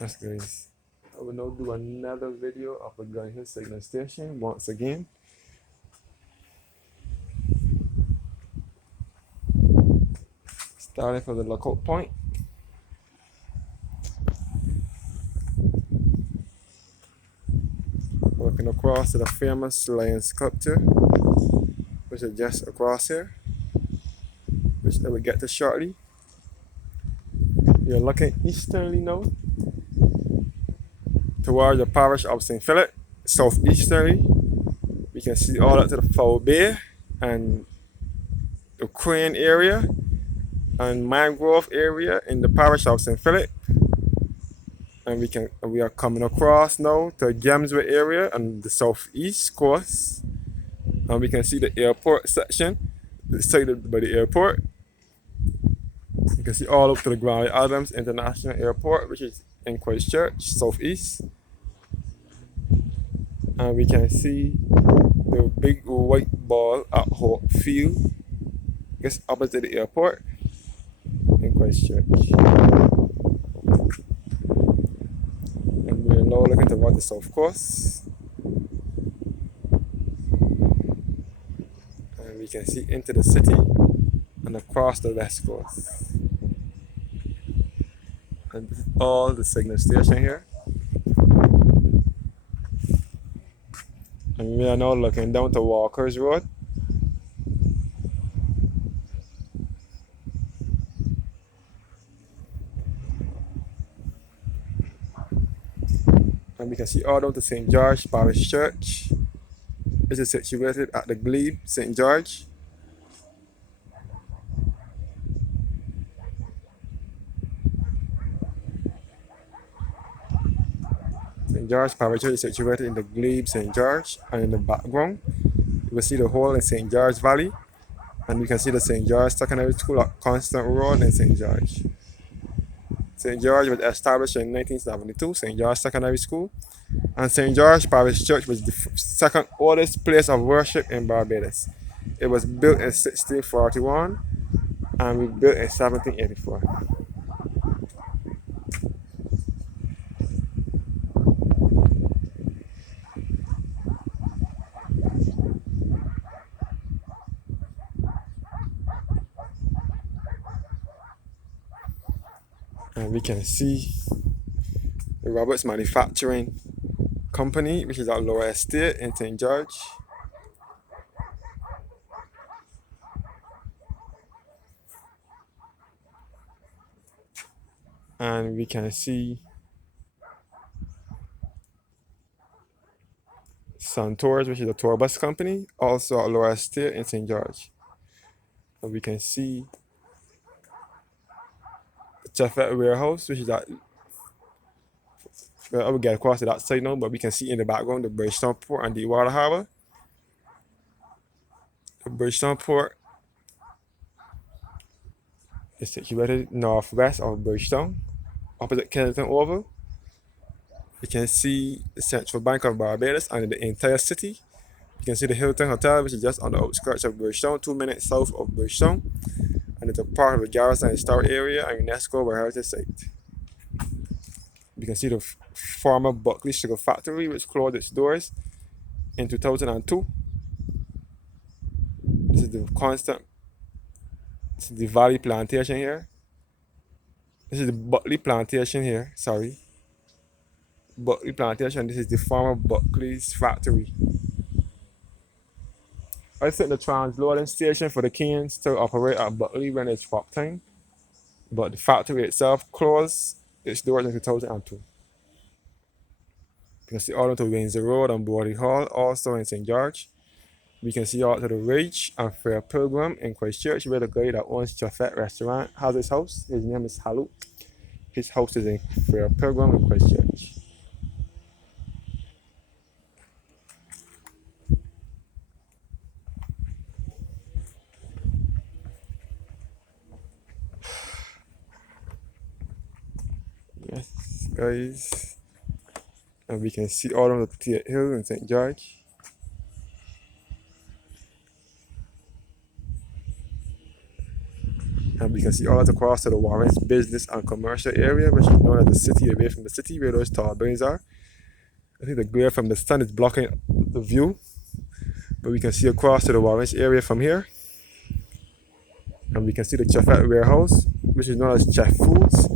Yes, guys. I will now do another video of the Gun Hill signal station once again. Starting from the lookout point. Working across to the famous lion sculpture, which is just across here, which I will get to shortly. We are looking easterly now toward the parish of St. Philip. Southeasterly, we can see all up to the Foul Bay and the Crane area and mangrove area in the parish of St. Philip. And we are coming across now to the Gemsway area on the southeast coast. And we can see the airport section decided by the airport. You can see all up to the Granville Adams International Airport, which is in Christchurch, southeast. And we can see the big white ball at Hope Field, just opposite the airport in Christchurch. And we're now looking toward the south coast. And we can see into the city and across the west coast. And this is all the signal station here. And we are now looking down to Walker's Road. And we can see all down to St. George Parish Church. This is situated at the Glebe, St. George. St. George Parish Church is situated in the Glebe, St. George, and in the background, you will see the whole in St. George Valley, and you can see the St. George Secondary School at Constant Road in St. George. St. George was established in 1972, St. George Secondary School, and St. George Parish Church was the second oldest place of worship in Barbados. It was built in 1641 and rebuilt in 1784. And we can see the Roberts Manufacturing Company, which is at Lower Estate in St. George. And we can see Sun Tours, which is a tour bus company, also at Lower Estate in St. George. And we can see the Cheffet Warehouse, which is at, well, I will get across to that side now, but we can see in the background the Bridgetown Port and the Water Harbour. The Bridgetown Port is situated northwest of Bridgetown, opposite Kennington Oval. You can see the Central Bank of Barbados and the entire city. You can see the Hilton Hotel, which is just on the outskirts of Bridgetown, 2 minutes south of Bridgetown. And it's a part of the Garrison Historic Area and UNESCO World Heritage Site. You can see the former Buckley Sugar Factory, which closed its doors in 2002. This is the Valley Plantation here. This is the Buckley Plantation here, sorry. Buckley Plantation, this is the former Buckley's factory. I think the transloading station for the canes to operate at Buckley when it's crop time, but the factory itself closed its doors in 2002. You can see all to Windsor Road and Bordy Hall, also in St. George. We can see all to the Ridge and Fair Pilgrim in Christchurch, where the guy that owns Cheffet Restaurant has his house. His name is Halu. His house is in Fair Pilgrim in Christchurch. Yes, guys. And we can see all of the Tia Hill in St. George. And we We can see all that across to the Warren's business and commercial area, which is known as the city away from the city where those tall buildings are. I think the glare from the sun is blocking the view, but we can see across to the Warren's area from here. And we can see the Chefette warehouse, which is known as Chef Foods,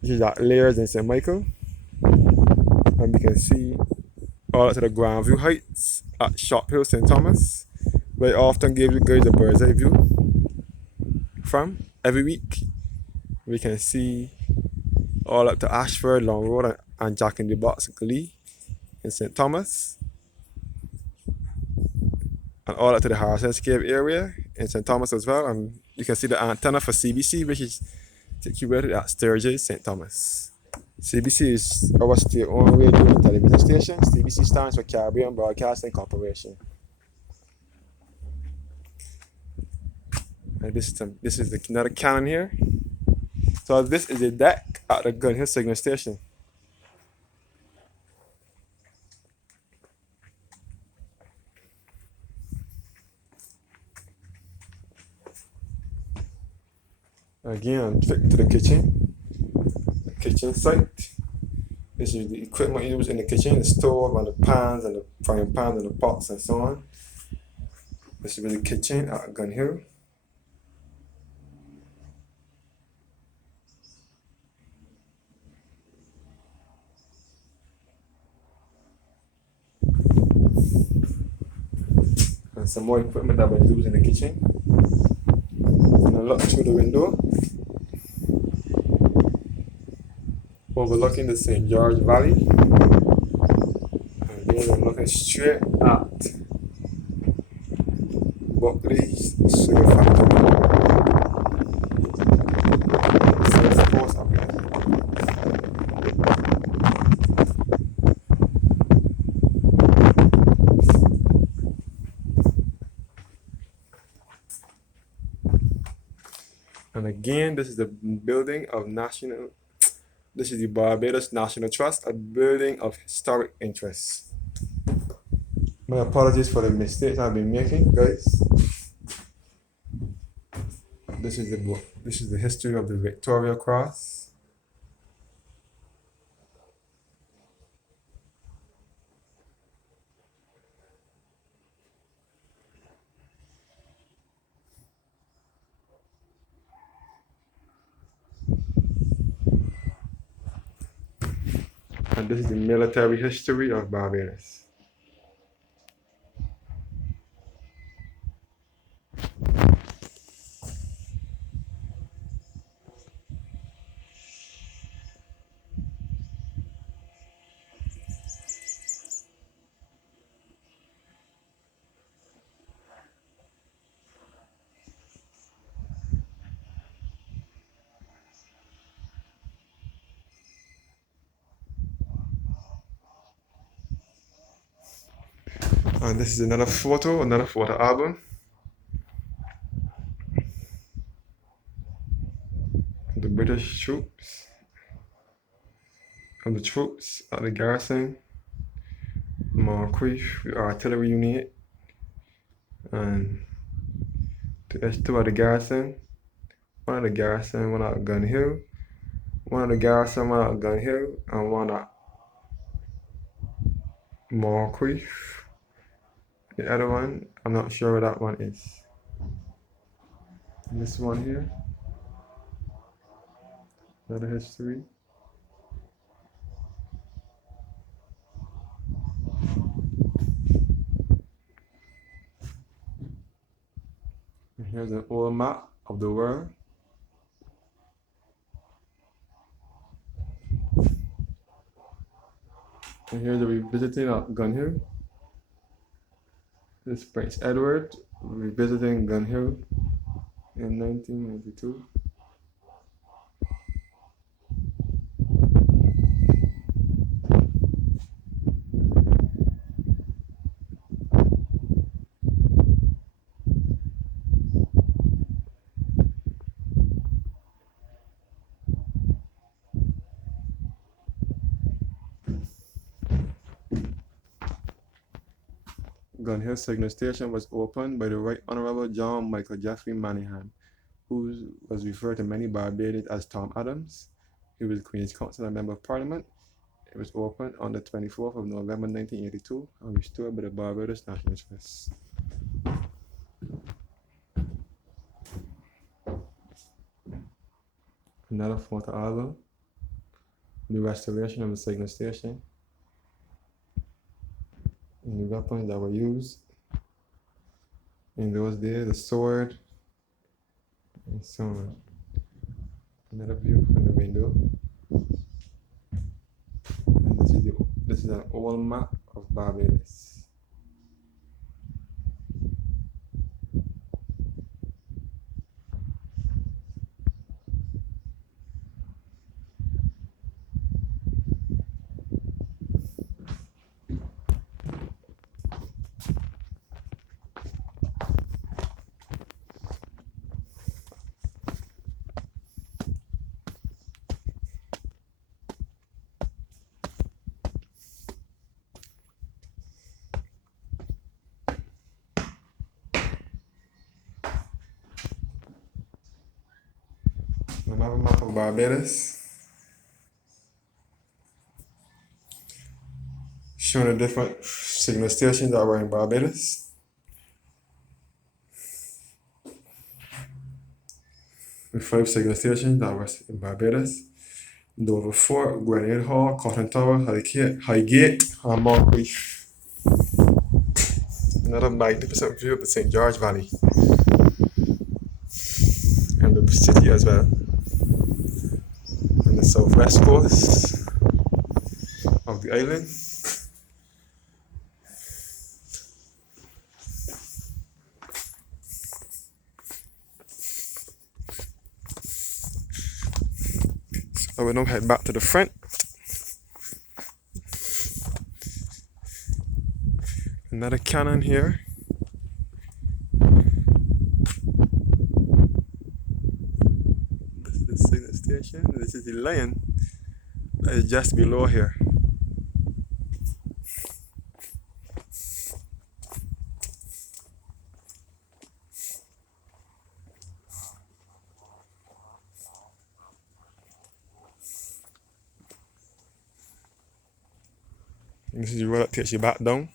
which is at Layers in St. Michael. And we can see all to the Grandview Heights at Shop Hill, St. Thomas, where I often give you guys a bird's eye view from every week. We can see all up to Ashford, Long Road, and Jack in the Box Glee in St. Thomas. And all up to the Harrison's Cave area in St. Thomas as well. And you can see the antenna for CBC, which is situated at Sturgis, St. Thomas. CBC is our state-owned radio and television station. CBC stands for Caribbean Broadcasting Corporation. And this is another cannon here. So this is a deck at the Gun Hill Signal Station. Again, I'm to the kitchen site. This is the equipment used in the kitchen, the stove and the pans and the frying pans and the pots and so on. This is the kitchen at Gun Hill. And some more equipment that was used in the kitchen. And I look through the window, overlooking the St. George Valley. And then I'm looking straight at Buckley's Sugar Factory. Salesforce up here. And again, this is the building of this is the Barbados National Trust, a building of historic interest. My apologies for the mistakes I've been making, guys. This is the book. This is the history of the Victoria Cross. And this is the military history of Barbados. And this is another photo album. The British troops and the troops at the garrison, Moncrief, the artillery unit, and the S2 at the garrison, one at the garrison, one at Gun Hill, one at the garrison, one at Gun Hill, and one at Moncrief. The other one, I'm not sure where that one is. This one here, another history. And here's an old map of the world. And here's the revisiting of Gun Hill. This is Prince Edward revisiting Gun Hill in 1992. Gun Hill Signal Station was opened by the Right Honorable John Michael Jeffrey Manningham who was referred to many Barbadians as Tom Adams. He was Queen's Counsel and Member of Parliament. It was opened on the 24th of November 1982 and restored by the Barbados National Trust. Another photo album, the restoration of the signal station, and the weapons that were used in those days, the sword, and so on. Another view from the window. And this is an old map of Barbados. Another map of Barbados, showing the different signal stations that were in Barbados. The 5 signal stations that were in Barbados: Dover Fort, Grenade Hall, Cotton Tower, Highgate, and Moncrief. Another magnificent view of the St. George Valley and the city as well. And the southwest coast of the island. So we now head back to the front. Another cannon here. This is the signal station. This is the lion that is just below here. And this is the road that takes you back down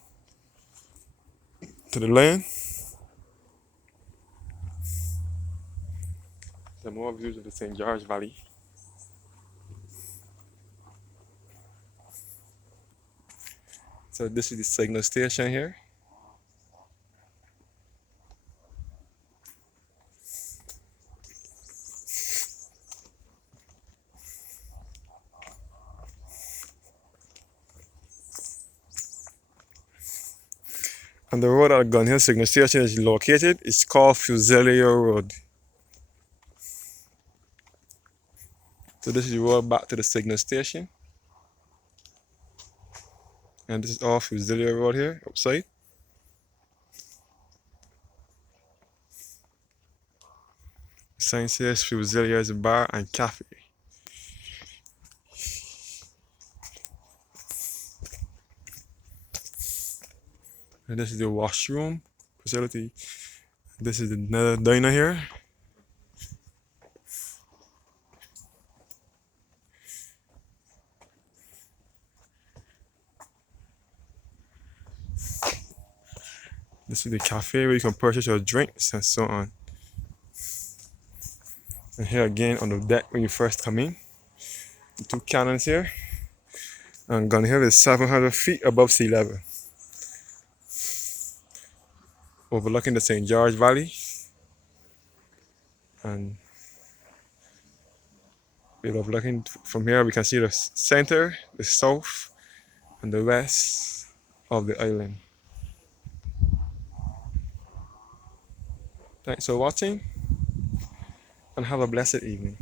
to the lion. Some more views of the St. George Valley. So this is the signal station here. And the road at Gun Hill Signal Station is located. It's called Fusilier Road. So this is the road back to the signal station. And this is all Fusilier Road here, outside. The sign says Fusilier's Bar and Cafe. And this is the washroom facility. This is another diner here. This is the cafe where you can purchase your drinks and so on. And here again on the deck when you first come in, the 2 cannons here. And Gun Hill is 700 feet above sea level, overlooking the St. George Valley. And we're overlooking from here, we can see the center, the south, and the west of the island. Thanks for watching, and have a blessed evening.